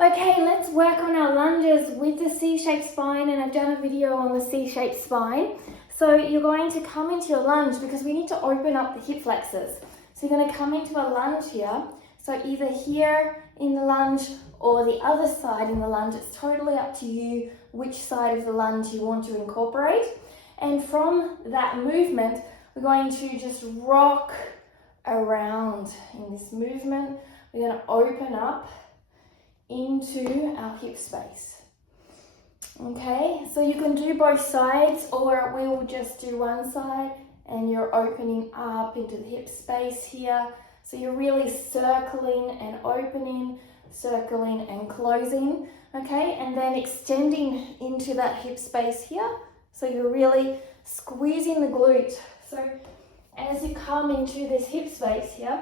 Okay, let's work on our lunges with the C-shaped spine, and I've done a video on the C-shaped spine. So you're going to come into your lunge because we need to open up the hip flexors. So you're going to come into a lunge here. So either here in the lunge or the other side in the lunge. It's totally up to you which side of the lunge you want to incorporate. And from that movement, we're going to just rock around in this movement. We're going to open up into our hip space. Okay, so you can do both sides, or we will just do one side and you're opening up into the hip space here. So you're really circling and opening, circling and closing, okay, and then extending into that hip space here. So you're really squeezing the glute. So as you come into this hip space here,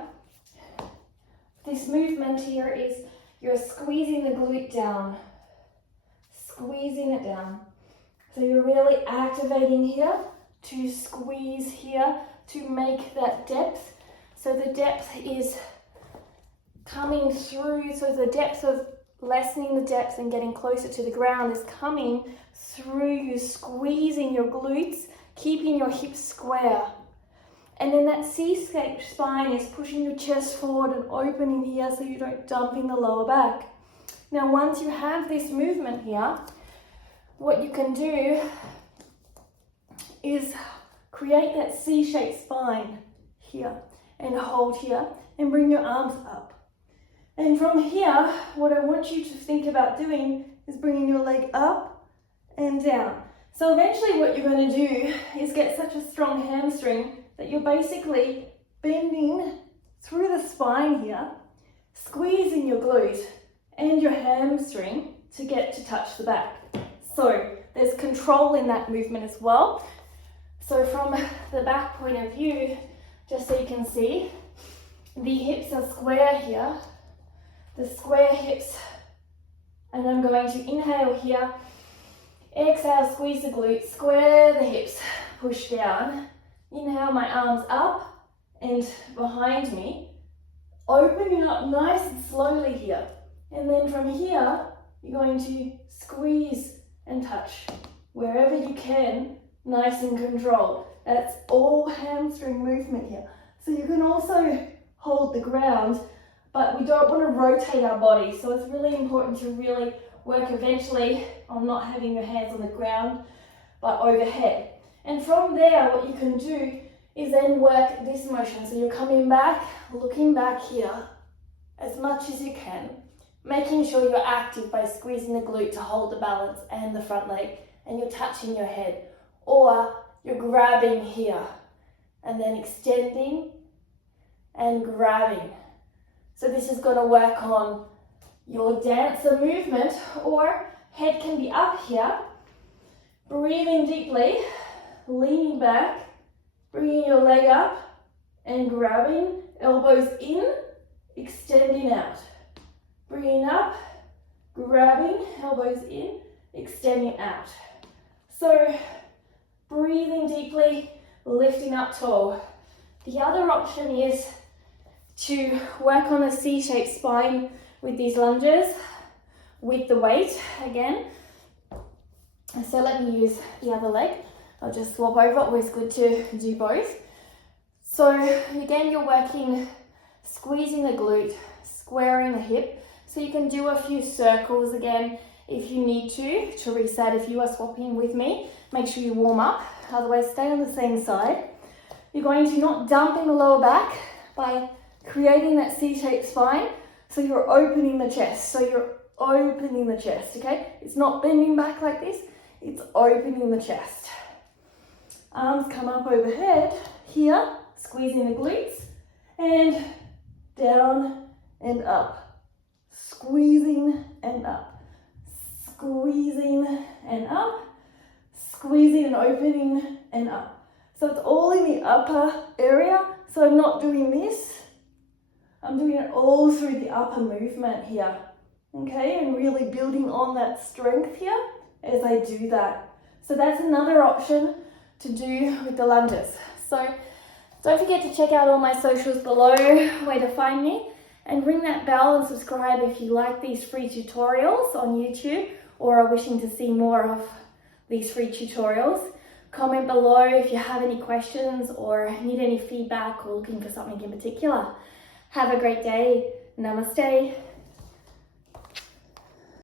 this movement here is you're squeezing the glute down, squeezing it down. So you're really activating here to squeeze here to make that depth. So the depth is coming through, so the depth of lessening the depth and getting closer to the ground is coming through you squeezing your glutes, keeping your hips square. And then that C-shaped spine is pushing your chest forward and opening here so you don't dump in the lower back. Now, once you have this movement here, what you can do is create that C-shaped spine here and hold here and bring your arms up. And from here, what I want you to think about doing is bringing your leg up and down. So eventually what you're going to do is get such a strong hamstring that you're basically bending through the spine here, squeezing your glute and your hamstring to get to touch the back. So there's control in that movement as well. So from the back point of view, just so you can see, the hips are square here, the square hips, and I'm going to inhale here, exhale, squeeze the glutes, square the hips, push down. Inhale, my arms up and behind me, opening up nice and slowly here. And then from here, you're going to squeeze and touch wherever you can, nice and controlled. That's all hamstring movement here. So you can also hold the ground, but we don't want to rotate our body. So it's really important to really work eventually on not having your hands on the ground, but overhead. And from there, what you can do is then work this motion. So you're coming back, looking back here as much as you can, making sure you're active by squeezing the glute to hold the balance and the front leg, and you're touching your head. Or you're grabbing here and then extending and grabbing. So this is going to work on your dancer movement, or head can be up here, breathing deeply, leaning back, bringing your leg up and grabbing, elbows in, extending out. Bringing up, grabbing, elbows in, extending out. So breathing deeply, lifting up tall. The other option is to work on a C-shaped spine with these lunges, with the weight again. So let me use the other leg. I'll just swap over, always good to do both. So again, you're working, squeezing the glute, squaring the hip. So you can do a few circles again if you need to reset. If you are swapping with me, make sure you warm up, otherwise stay on the same side. You're going to not dump in the lower back by creating that C-shaped spine. So you're opening the chest. So you're opening the chest, okay? It's not bending back like this, it's opening the chest. Arms come up overhead here, squeezing the glutes, and down and up. Squeezing and up. Squeezing and up. Squeezing and opening and up. So it's all in the upper area. So I'm not doing this. I'm doing it all through the upper movement here. Okay, and really building on that strength here as I do that. So that's another option to do with the lunges. So don't forget to check out all my socials below, where to find me, And ring that bell and subscribe if you like these free tutorials on YouTube or are wishing to see more of these free tutorials. Comment below if you have any questions or need any feedback or looking for something in particular. Have a great day. Namaste.